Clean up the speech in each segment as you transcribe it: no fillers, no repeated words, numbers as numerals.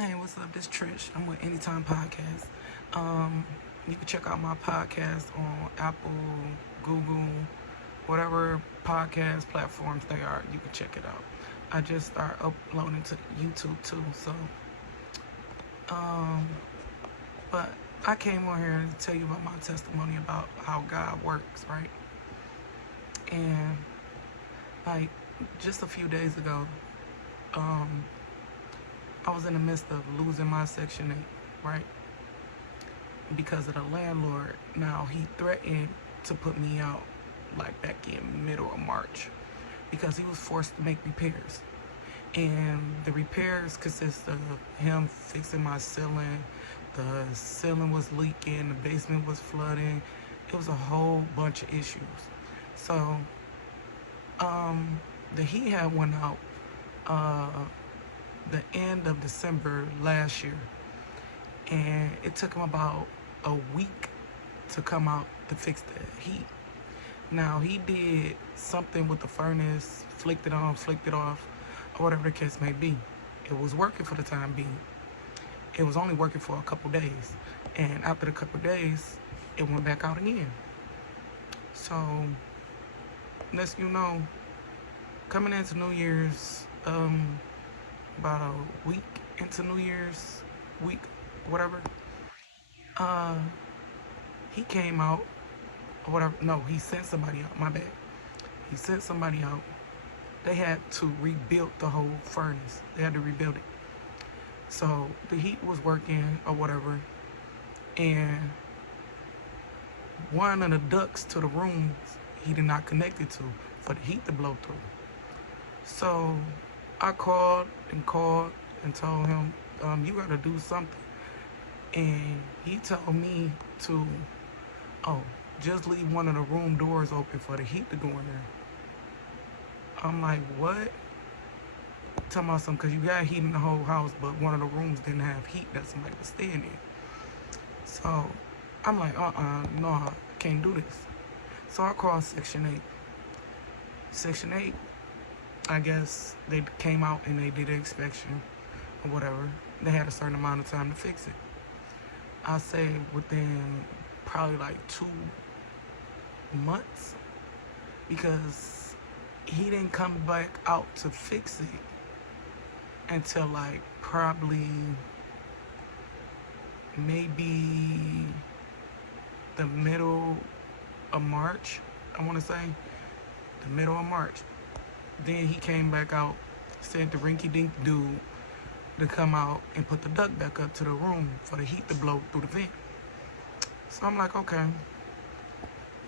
Hey, what's up? This Trish. I'm with Anytime Podcast. You can check out my podcast on Apple, Google, whatever podcast platforms they are. You can check it out. I just start uploading to YouTube too. Um, but I came on here to tell you about my testimony about how God works, right? And like just a few days ago, um, I was in the midst of losing my Section 8, right? Because of the landlord. Now, he threatened to put me out like back in middle of March because he was forced to make repairs. And the repairs consist of him fixing my ceiling. The ceiling was leaking, the basement was flooding. It was a whole bunch of issues. So, the heat had went out the end of December last year, and it took him about a week to come out to fix the heat. Now, he did something with the furnace, flicked it on, flicked it off, or whatever the case may be. It was working for the time being. It was only working for a couple days, and after the couple days, it went back out again. So, unless you know, coming into New Year's, about a week into New Year's week, whatever, uh, he came out, or whatever. No, he sent somebody out. My bad. He sent somebody out. They had to rebuild the whole furnace. They had to rebuild it. So the heat was working or whatever, and one of the ducts to the rooms he did not connect it to for the heat to blow through. So I called and told him, you gotta do something. And he told me to, just leave one of the room doors open for the heat to go in there. I'm like, what? Talking about something, because you got heat in the whole house, but one of the rooms didn't have heat that somebody was staying in. So I'm like, no, I can't do this. So I called Section 8. Section 8, I guess they came out and they did an inspection or whatever. They had a certain amount of time to fix it. I say within probably like 2 months, because he didn't come back out to fix it until like probably maybe the middle of March, I want to say. The middle of March. Then he came back out, sent the rinky-dink dude to come out and put the duct back up to the room for the heat to blow through the vent. So I'm like, okay.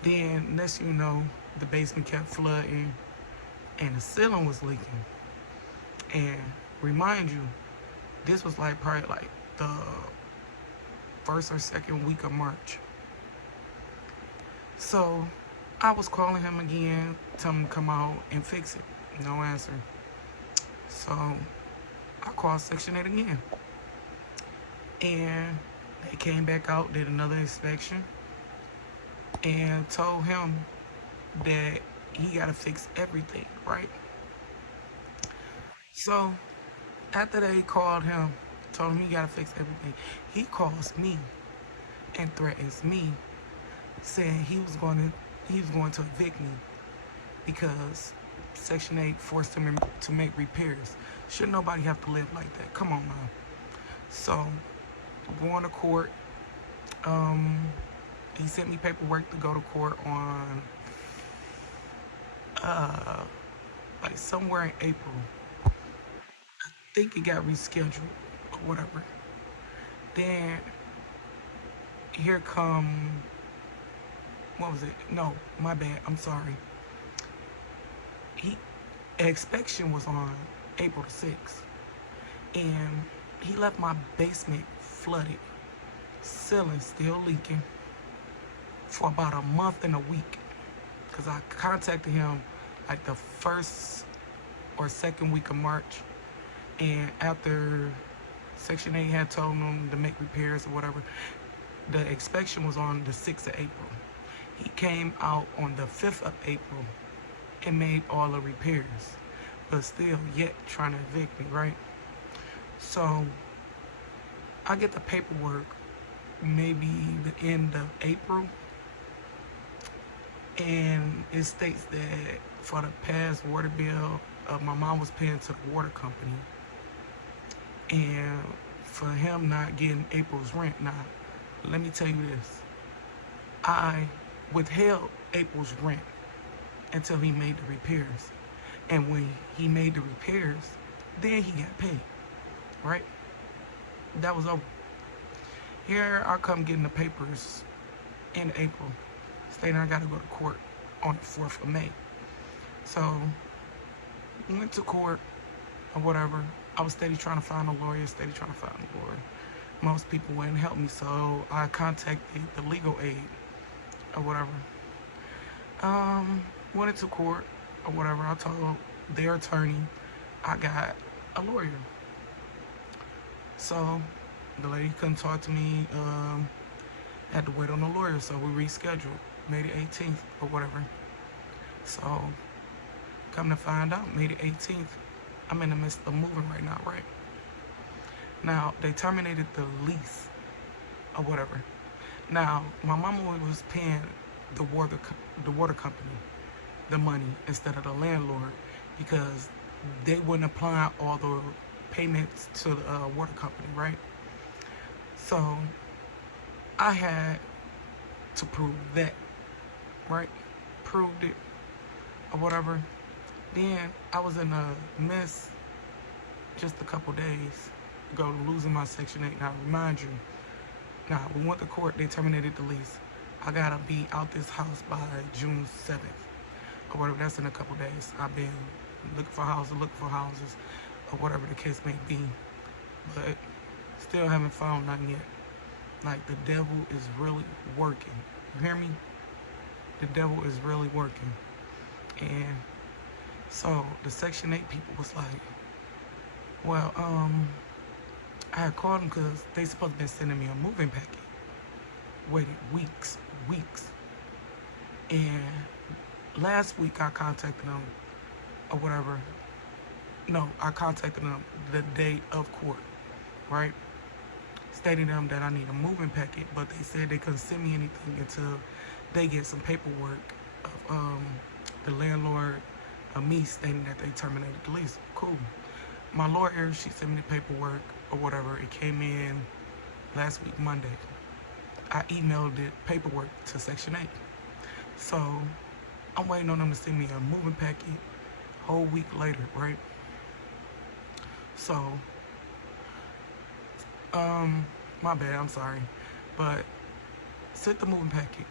Then, next you know, the basement kept flooding and the ceiling was leaking. And remind you, this was like probably like the first or second week of March. So I was calling him again, telling him to come out and fix it. No answer. So I called Section 8 again. And they came back out, did another inspection, and told him that he got to fix everything, right? So after they called him, told him he got to fix everything, he calls me and threatens me, saying he was going to evict me because Section 8 forced him to make repairs. Should nobody have to live like that? Come on now. So, going to court. He sent me paperwork to go to court on, like somewhere in April. I think it got rescheduled or whatever. Then, here come, what was it? No, my bad. I'm sorry. Inspection was on April the 6th, and he left my basement flooded, ceiling still leaking, for about a month and a week, because I contacted him like the first or second week of March, and after Section 8 had told him to make repairs or whatever, the inspection was on the 6th of April. He came out on the 5th of April and made all the repairs, but still yet trying to evict me, right? So I get the paperwork maybe the end of April, and it states that for the past water bill, my mom was paying to the water company, and for him not getting April's rent. Now, let me tell you this: I withheld April's rent until he made the repairs, and when he made the repairs, then he got paid. Right? That was over. Here I come getting the papers in April, stating I gotta go to court on the 4th of May. So, went to court or whatever. I was steady trying to find a lawyer, Most people wouldn't help me, so I contacted the legal aid or whatever. Went into court or whatever. I told their attorney I got a lawyer. So the lady couldn't talk to me. Had to wait on the lawyer, so we rescheduled May the 18th or whatever. So come to find out, May the 18th, I'm in the midst of moving right now, right? Now, they terminated the lease or whatever. Now, my mama was paying the water company the money instead of the landlord because they wouldn't apply all the payments to the water company, right? So I had to prove that, right? Proved it or whatever. Then I was in a mess just a couple days ago, losing my Section 8. Now, remind you, now we went to court, they terminated the lease. I gotta be out this house by June 7th or whatever. That's in a couple days. I've been looking for houses or whatever the case may be, but still haven't found nothing yet. Like, the devil is really working. You hear me? The devil is really working. And so the Section 8 people was like, well, I had called them because they supposed to be sending me a moving packet. Waited weeks. And last week I contacted them or whatever. No, I contacted them the day of court, right? Stating them that I need a moving packet, but they said they couldn't send me anything until they get some paperwork of the landlord of me stating that they terminated the lease. Cool. My lawyer, she sent me the paperwork or whatever. It came in last week, Monday. I emailed the paperwork to Section 8. So I'm waiting on them to send me a moving packet a whole week later, right? So, my bad, I'm sorry. But sent the moving packet.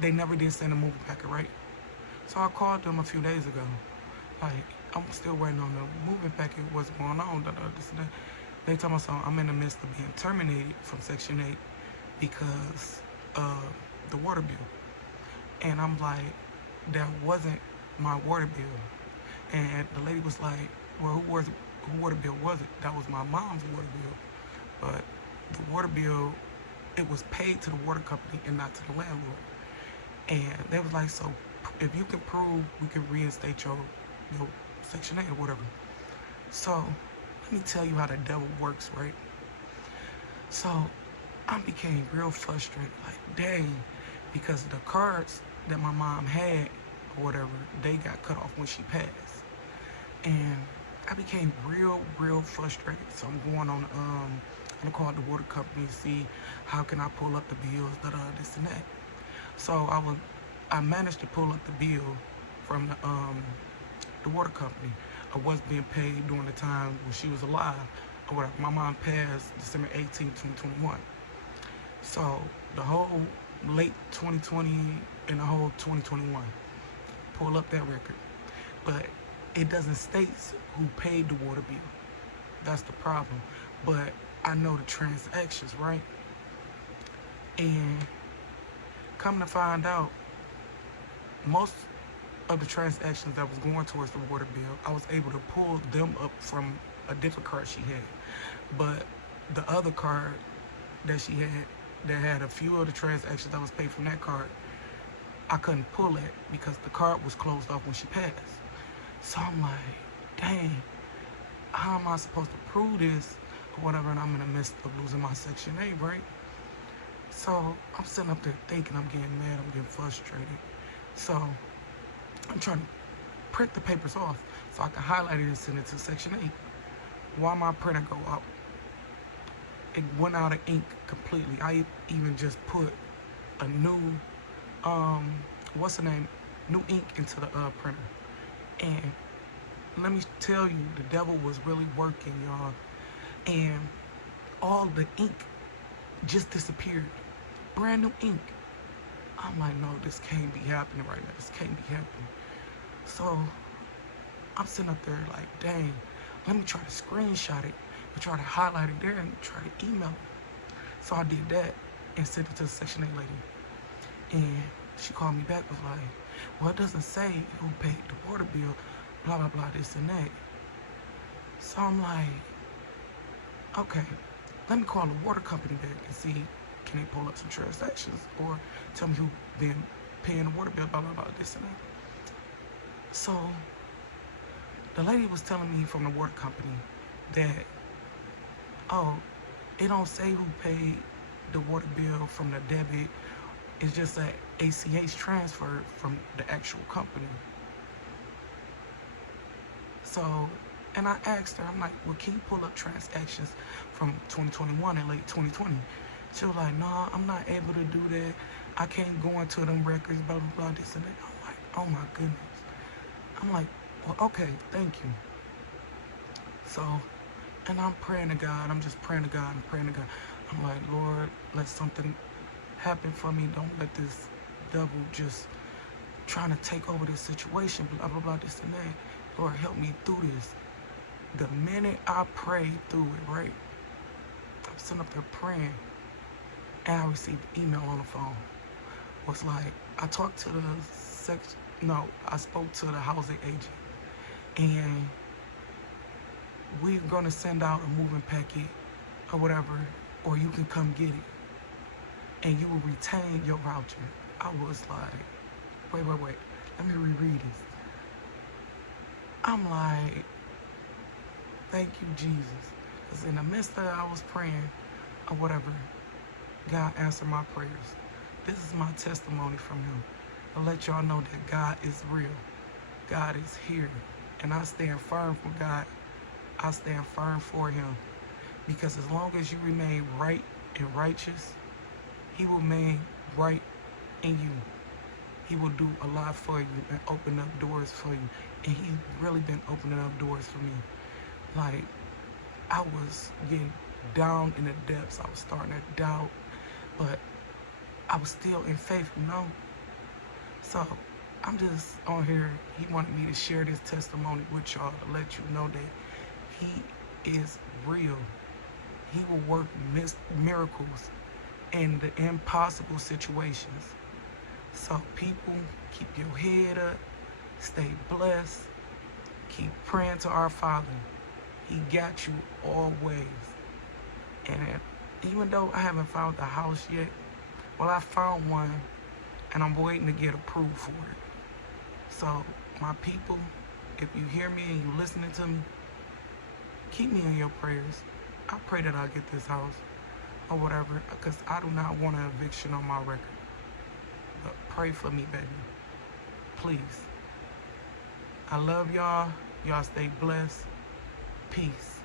They never did send a moving packet, right? So I called them a few days ago. Like, I'm still waiting on the moving packet, what's going on, this and that. They told me, so I'm in the midst of being terminated from Section 8 because of the water bill. And I'm like, that wasn't my water bill. And the lady was like, well, whose water bill was it? That was my mom's water bill. But the water bill, it was paid to the water company and not to the landlord. And they was like, so if you can prove, we can reinstate your Section 8 or whatever. So let me tell you how the devil works, right? So I became real frustrated, like, dang, because the cards that my mom had or whatever, they got cut off when she passed. And I became real frustrated. So I'm going on, I'm gonna call the water company to see how can I pull up the bills, this and that. So I managed to pull up the bill from the water company of what's being paid during the time when she was alive or whatever. My mom passed December 18, 2021. So the whole late 2020 and the whole 2021, pull up that record. But it doesn't state who paid the water bill. That's the problem. But I know the transactions, right? And come to find out, most of the transactions that was going towards the water bill, I was able to pull them up from a different card she had. But the other card that she had, that had a few of the transactions that was paid from that card, I couldn't pull it because the card was closed off when she passed. So I'm like, dang, how am I supposed to prove this or whatever, and I'm in the midst of losing my Section 8, right? So I'm sitting up there thinking, I'm getting mad, I'm getting frustrated. So I'm trying to print the papers off so I can highlight it and send it to Section 8. While my printer go out, it went out of ink completely. I even just put a new, what's the name, new ink into the printer. And let me tell you, the devil was really working, y'all. And all the ink just disappeared. Brand new ink. I'm like, no, this can't be happening right now. This can't be happening. So I'm sitting up there like, dang, let me try to screenshot it and try to highlight it there and try to email it. So I did that and sent it to the Section 8 lady. And she called me back, was like, well, it doesn't say who paid the water bill, blah, blah, blah, this and that. So I'm like, okay, let me call the water company back and see, can they pull up some transactions or tell me who been paying the water bill, blah, blah, blah, this and that. So the lady was telling me from the water company that, oh, it don't say who paid the water bill from the debit. It's just an ACH transfer from the actual company. So, and I asked her, I'm like, well, can you pull up transactions from 2021 and late 2020? She was like, no, I'm not able to do that. I can't go into them records, blah, blah, blah, this and that. I'm like, oh my goodness. I'm like, well, okay, thank you. So, and I'm praying to God. I'm just praying to God and praying to God. I'm like, Lord, let something happen for me. Don't let this devil just trying to take over this situation, blah, blah, blah, this and that. Lord, help me through this. The minute I prayed through it, right, I'm sitting up there praying, and I received an email on the phone. It was like, I talked to the I spoke to the housing agent, and we're gonna send out a moving packet or whatever, or you can come get it, and you will retain your voucher. I was like, wait, let me reread this. I'm like, thank you, Jesus. Because in the midst of I was praying or whatever, God answered my prayers. This is my testimony from him. I'll let y'all know that God is real. God is here. And I stand firm for God. I stand firm for him. Because as long as you remain right and righteous, he will remain right in you. He will do a lot for you and open up doors for you. And he's really been opening up doors for me. Like, I was getting down in the depths. I was starting to doubt. But I was still in faith, you know? So I'm just on here. He wanted me to share this testimony with y'all to let you know that he is real. He will work miracles in the impossible situations. So people, keep your head up, stay blessed, keep praying to our Father. He got you always. And even though I haven't found the house yet, well, I found one, and I'm waiting to get approved for it. So, my people, if you hear me and you listening to me, keep me in your prayers. I pray that I get this house or whatever, because I do not want an eviction on my record. But pray for me, baby. Please. I love y'all. Y'all stay blessed. Peace.